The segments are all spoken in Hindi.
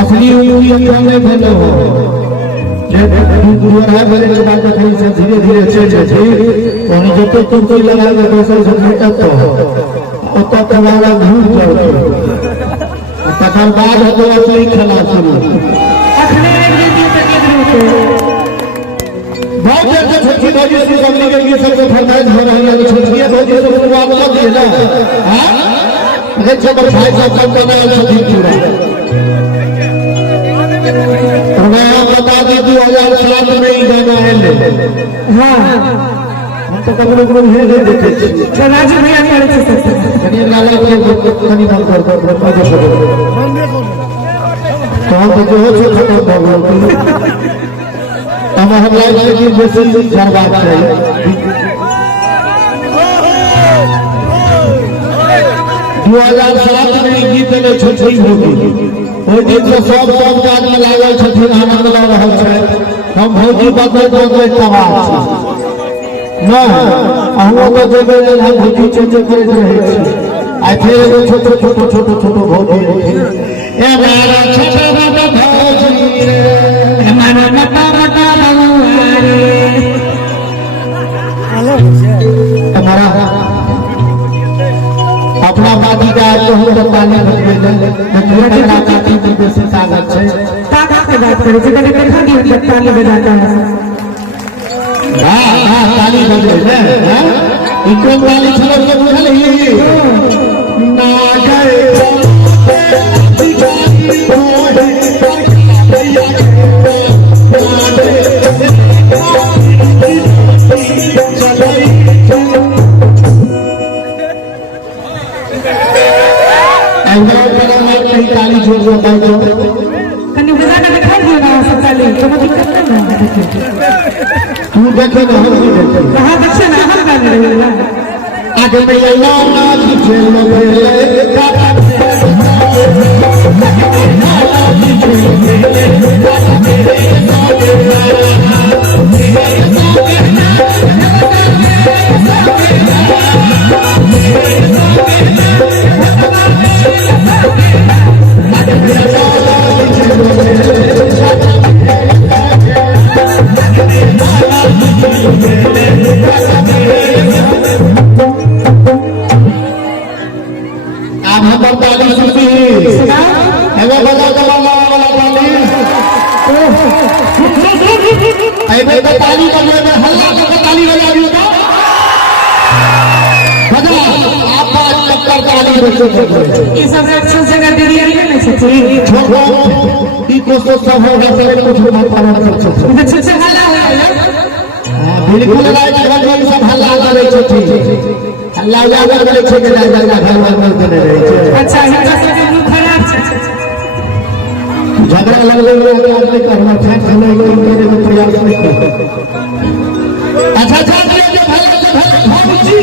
असली हमने भेलो हो दुआरा बने के बाद से धीरे धीरे चल और जब तक तुम लगा के दोसर से भेटत तो तुम्हारा भूल जाओ तकर बाद हो असली खेला शुरू बहुत जैसे छोटी भौजी से सबने के लिए सबसे फरमाइश हो रही है छोटी भौजी से शुरुआत कर दिए ना हां अरे जब भाई साहब सब बनाए छथि पूरा मैं बता दी 2007 में ही गाना है हां हम तो कब लोग है देखे तो राजू भैया करे छे कनी गाला के कनी बात कर तो जो हो खत्म हम हमारे की जैसे जवाब चाहिए 2007 में गीत में छोटी होगी ओहि दिन से सब काज में लागल छथिन आनंद ल रहल छै हम भौजी बदल तबाह छी न अहुओ को जेबे हम भौजी चेंज करैत रहै छी आ फिर छोटो भौजी ए मारा छोटो भौजी रे मारा मता हमारा अपना बाजी का तो हम तो ताली बजबे न पूरा काटी की बेसी सागत छै काका के बात करे जे कने देखा दियो ताली बजाता है हां ताली बजबे हैं ई कोन ताली छलो के बुझल ही ना गए ताली जोर जोर कनी बजा के दिखा दियो ना सब ताली तो दिक्कत नहीं ना तू देखे ना हम नहीं देखे कहां देखे ना हम गा रहे हैं आगे में ये ना पीछे ताली बजने में हल्ला करके ताली बजा दियो तो बजा आप चक्कर ताली बजे ये सब अच्छा जगह दे दिया नहीं छथि छोड़ो ई कोसो सब होगा सब कुछ मत पालन कर अच्छा से हल्ला हो है बिल्कुल राइट भगवान सब हल्ला करे छथि हल्ला जागर करे छै के जागर भगवान में बने रहे छै अच्छा हिंसा से मुंह खराब छै झगड़ा लगले आदमी करना छै खेले के प्रयास नहीं कर अच्छा के भौजी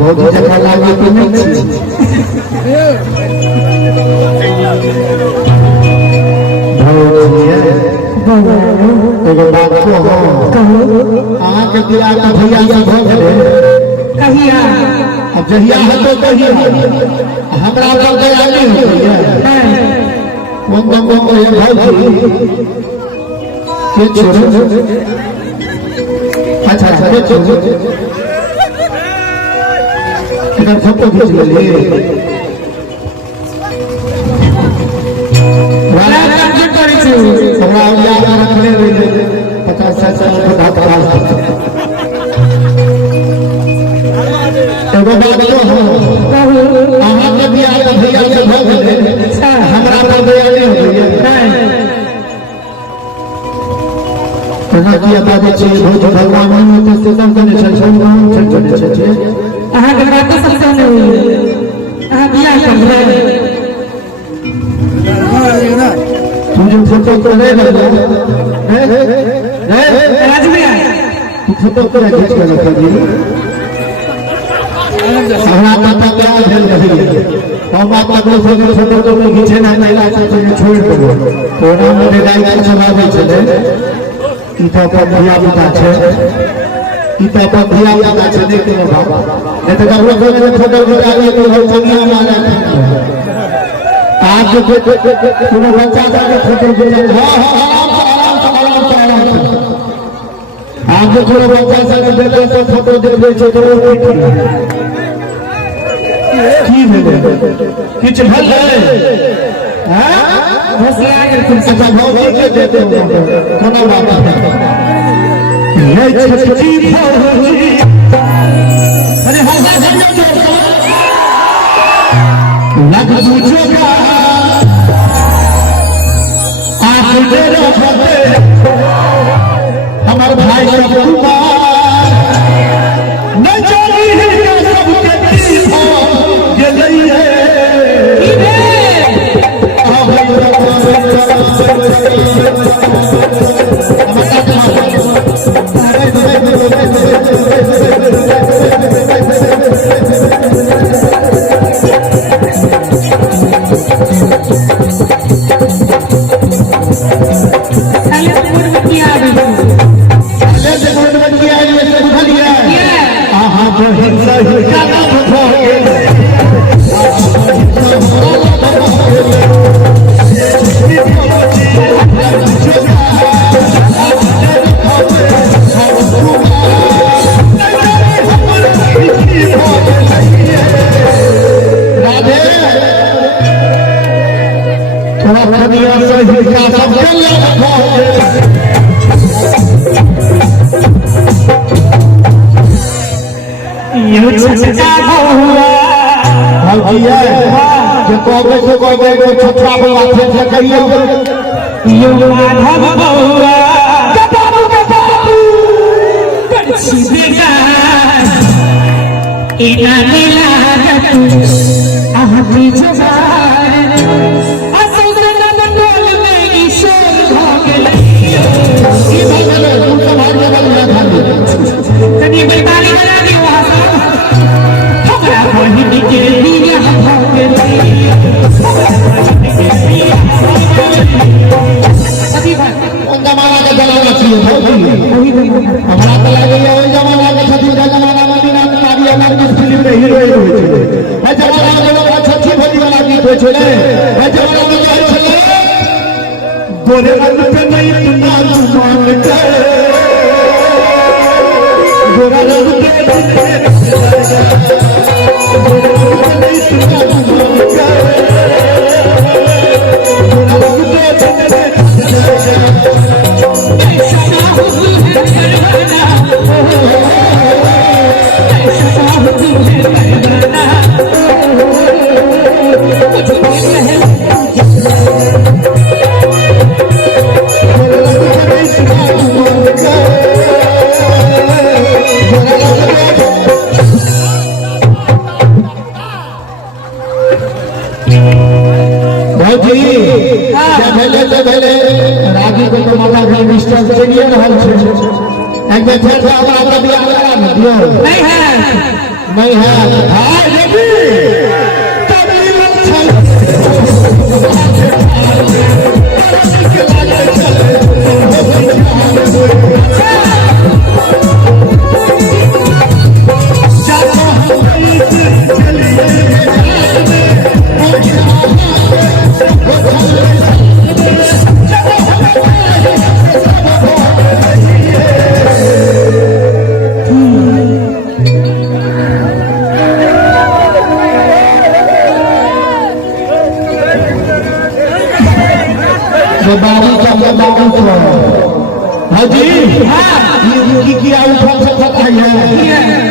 भौजी जगह लागे तो नहीं एगो बात अहाँ के दिया भैया से भऽ गेलै कहिया अब जहिया हतो कहिया हमरा पर दया नहीं होइए कौन को ये भौजी के छोड़ो अच्छा के छोड़ो इधर फोटो खींच ले वाला कंप्लीट करै छी हमरा याद रखले रही 50 साल के बाद एगो बात तो अहाँ के बियाह के भैया से भऽ गेलै हमरा पर दया नहीं होइए कना किया बात छै भौजी भगवान में से संकने छै संकने छै अहाँ के बात सत्य नहीं होइए अहाँ बियाह कर तुझे फोटो को ले राज में तू फोटो को खींच के रख दी हमरा माता क्या भेल रही हम माता को फोटो को खींचे ना नहीं लाचा तो छोड़ दो कोना में गाय के चलावे चले इतना पर धिया पुता छे इतना पर धिया पुता छे देखे बाबा ये तो कब लोग ने फोटो खींचा के तो हम दुनिया माना आज जो तुम बच्चा का फोटो खींचा आज जो कोई बच्चा से देते तो फोटो दे दे छे तो की भेले किछ भले हां होशियार के तुम सजा भौजी के देते हो कोना बात ये छची भौजी अरे हां लग बुझेगा आप मेरे फते हमारे भाई का कुमार न जानी है क्या सबके दिल ये नहीं है छोटा बउआ से कहियो यो माधव बउआ बाबू बड़सी बेटा इना मिला आहती जवार असगन टोल में ईश्वर हो गेले ई भगले तू तो भाग बदला तनी बेताली करा दियो हमरा बहिनी के दिया हो गेले जमाना के जमाना चाहिए हमारा तो लगे वही जमाना के छठी का जमाना में बिना नारी हमारे किस फिल्म में हीरोइन हुई थी है जमाना में लोग छठी भोली वाला गीत हुए थे है जमाना में क्या थे गोरे रंग पे नहीं इतना जुबान के गोरा रंग पे गोरे रंग पे नहीं इतना जुबान रागी को तो माता भाई मिस्टर चलिए रहल छे एक बेर फेर से हमरा के बियाह करा न दियो नहीं है हां लेबी तबली मत हाजी ये किया उठा सकता है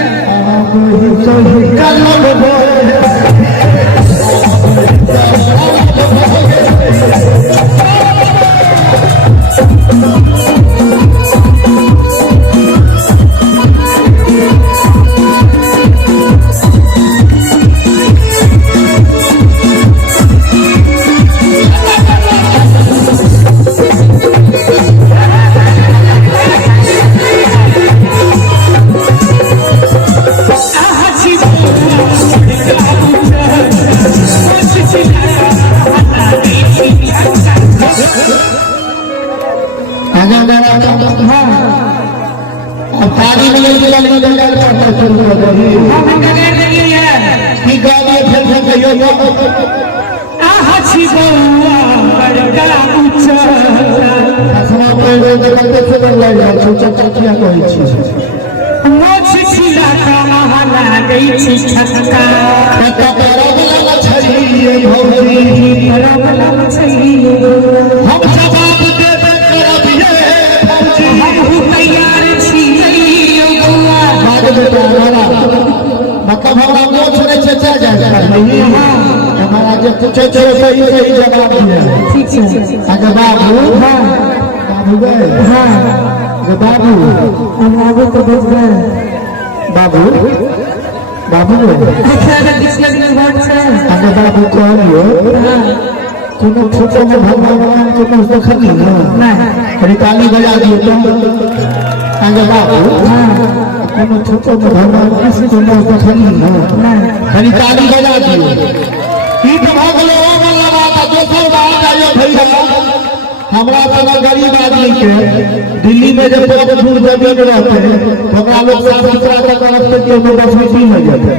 पानी में ये चल के लगा पड़ता शुरू हो गई हम गए देखिए कि गाड़ी फेल फेल गई आहा छी बउआ बड़का ऊंचा असमा पे देखते से लग जाए छोटा चकिया कहै छी मोछ छिला का महला गई छी छक्का छक्का परवला छलिए भौरी परवला छलिए हम जवाब देबे करबिए भौजी हम तैयार छी बउआ भाग बेटा मतलब हमरा मोछ रे चचा जाए नहीं हमारा जो पूछे चलो सही सही जवाब दिया ठीक है अगर बाबू हां बाबू गए हां बाबू हम बाबू को भेज गए बाबू बाबू अच्छा किसके दिन बात है अगर बाबू कहलियो हां कोनो फोटो में भगवान को मुझ देखली ना नहीं ताली बजा दिए तो अगर बाबू हां कोनो फोटो में भगवान किसी को मुझ देखली ना नहीं ताली बजा दिए ई तो भगलो वाला बात दोसर बात आयो भैया हमरा तना गरीब आदमी के दिल्ली में जब बहुत दूर जमीन रहते हमरा लोग साफ सुथरा का तरफ से के में 10 मिनट हो जाते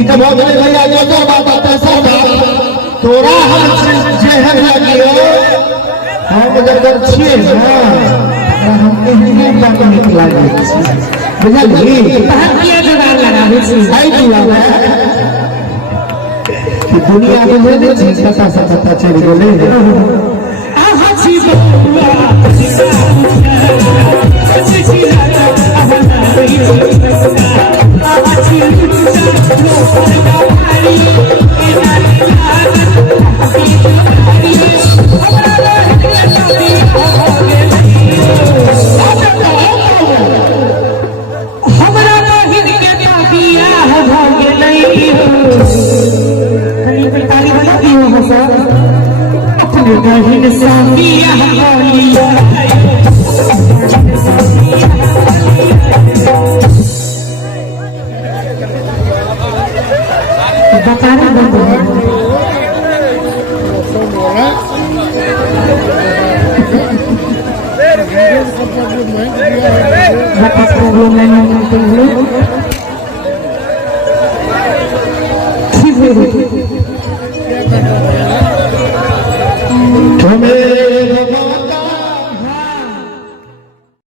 ई तो भगले भैया दोसर बात तेसर बात तोरा हम जे है लागियो हम अगर छिए ना हम एहने बात निकला जाय छी बुझली भाग्य जुगाड़ लगाबै छी आई दुआ कि दुनिया में नहीं चीज पता चल गए आहा छी बउआ छी छी लाला आहा गई आहा छी लुटा भारी एना हमरा बहिन के बियाह भ गेलै ताली बजा दियो हो सर अपने बहिन से बियाह बोलिया बता रहे हो बता प्रॉब्लम नहीं